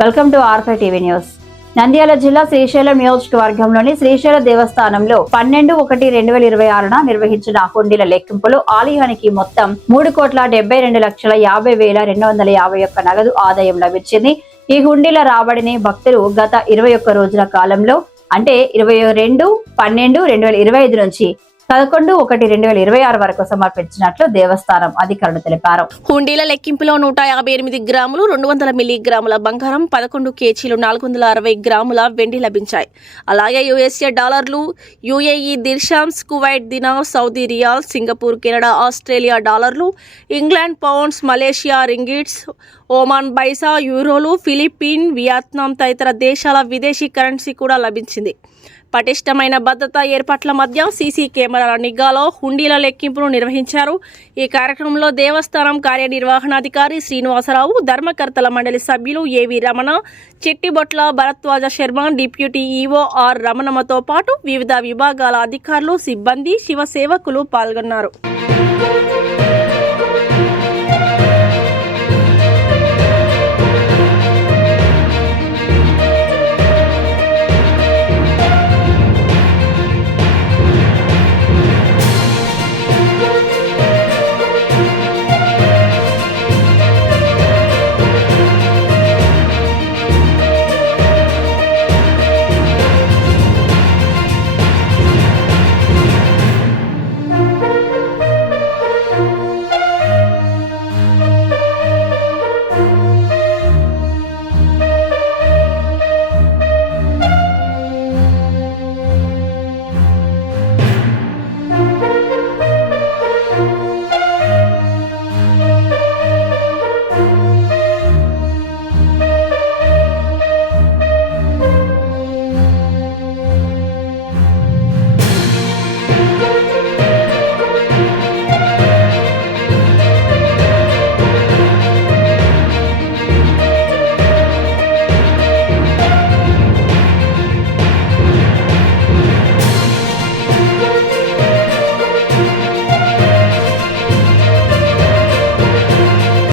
Welcome to R five TV news. Nandyal జిల్లా శ్రీశైలం నియోజకవర్గంలోని శ్రీశైల దేవస్థానంలో 12/1/2026 నిర్వహించిన హుండీల లెక్కింపులో ఆలయానికి మొత్తం 3,72,50,251 నగదు ఆదాయం లభించింది. ఈ హుండీల రాబడిని భక్తులు గత 21 రోజుల కాలంలో అంటే 22/12/2025 నుంచి 11/1/2026 వరకు సమర్పించినట్లు దేవస్థానం అధికారులు తెలిపారు. హుండీల లెక్కింపులో 158 గ్రాములు 200 మిల్లీగ్రాముల బంగారం, 11 కేజీలు 460 గ్రాముల వెండి లభించాయి. అలాగే యుఎస్ఏ డాలర్లు, UAE dirhams, Kuwait dinar, Saudi riyal, Singapore, Canada, Australia డాలర్లు, England pounds, Malaysia ringgits, Oman paisa, యూరోలు, ఫిలిప్పీన్, వియత్నాం తదితర దేశాల విదేశీ కరెన్సీ కూడా లభించింది. పటిష్టమైన భద్రతా ఏర్పాట్ల మధ్య సీసీ కెమెరాల నిఘాలో హుండీల లెక్కింపును నిర్వహించారు. ఈ కార్యక్రమంలో దేవస్థానం కార్యనిర్వహణాధికారి శ్రీనివాసరావు, ధర్మకర్తల మండలి సభ్యులు A V Ramana, Chettibotla Bharadwaj Sharma, deputy EO R రమణమ్మతో పాటు వివిధ విభాగాల అధికారులు, సిబ్బంది, శివ సేవకులు పాల్గొన్నారు.